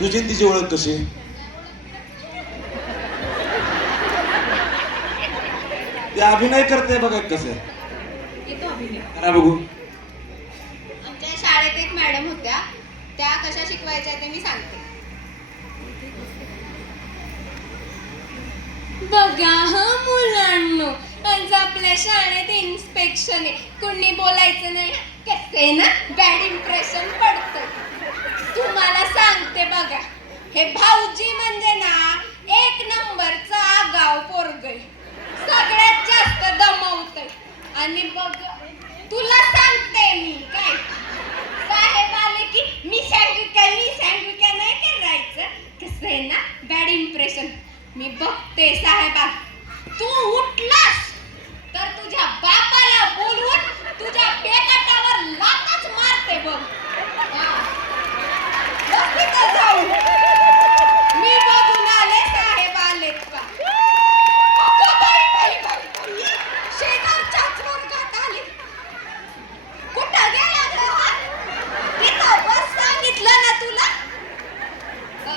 तुझी तिची ओळख कशी? ते अभिनय करते बघा कसं. येतो अभिनय. करा बघू. आमच्या शाळेत एक मॅडम होत्या. त्या कशा शिकवायच्या ते मी सांगते. बघा ह मुलांनो आज आपल्या शाळेत इन्स्पेक्शन आहे. कुणी बोलायचं नाही. कसं आहे ना? बॅड इम्प्रेशन पडतं तुम्हाला सांगते बघा हे भाऊजी म्हणजे ना एक नंबरचं आगाव पोरगय सगळ्यात जास्त दमवत आणि बघ तुला सांगते मी काय? साहेब आले की मी सांगू काय मी सांगू काय नाही करायचं. कसं आहे ना बॅड इम्प्रेशन मी बघते साहेबा. तू उठलास तर तुझ्या बापाला बोलवून तुझ्या पेटावर लातच मारते बघ हा. बस तिथं जाऊन मी बघून आले साहेब आलेत का अगं बाई, बाई, बाई, बाई. शेजारच्याच वर्गात आले कुठं गेला ग हा? इथं बस सांगितलं ना तुला अ,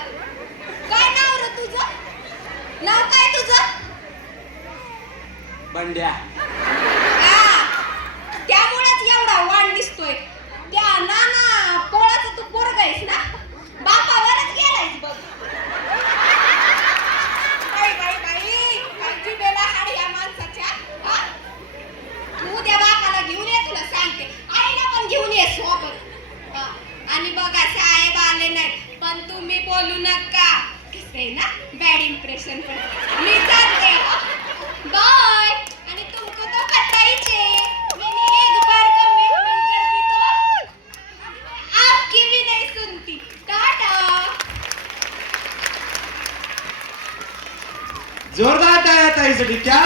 काय नाव रे तुझं नाव काय तुझं बंड्या. त्यामुळेच एवढा वाण दिसतोय. त्या नाना पोळाचं तू पोरग आहेस ना? बापावरच गेलायस बघ. बाई बाई बाई काय जिभेला हाड या माणसाच्या हा? तू त्या बापाला घेऊन ये तुला सांगते. आईला पण घेऊन ये सोबत. हा. आणि बघा साहेब आले नाही पण तुम्ही बोलू नका कसं आहे ना बॅड इम्प्रेशन पण मी जाते बाय आणि तुमको तो बताइए मैंने एक बार कमिटमेंट कर दी तो आपकी भी नहीं सुनती टाटा जोरदार टाळ्या ताईसाठी क्या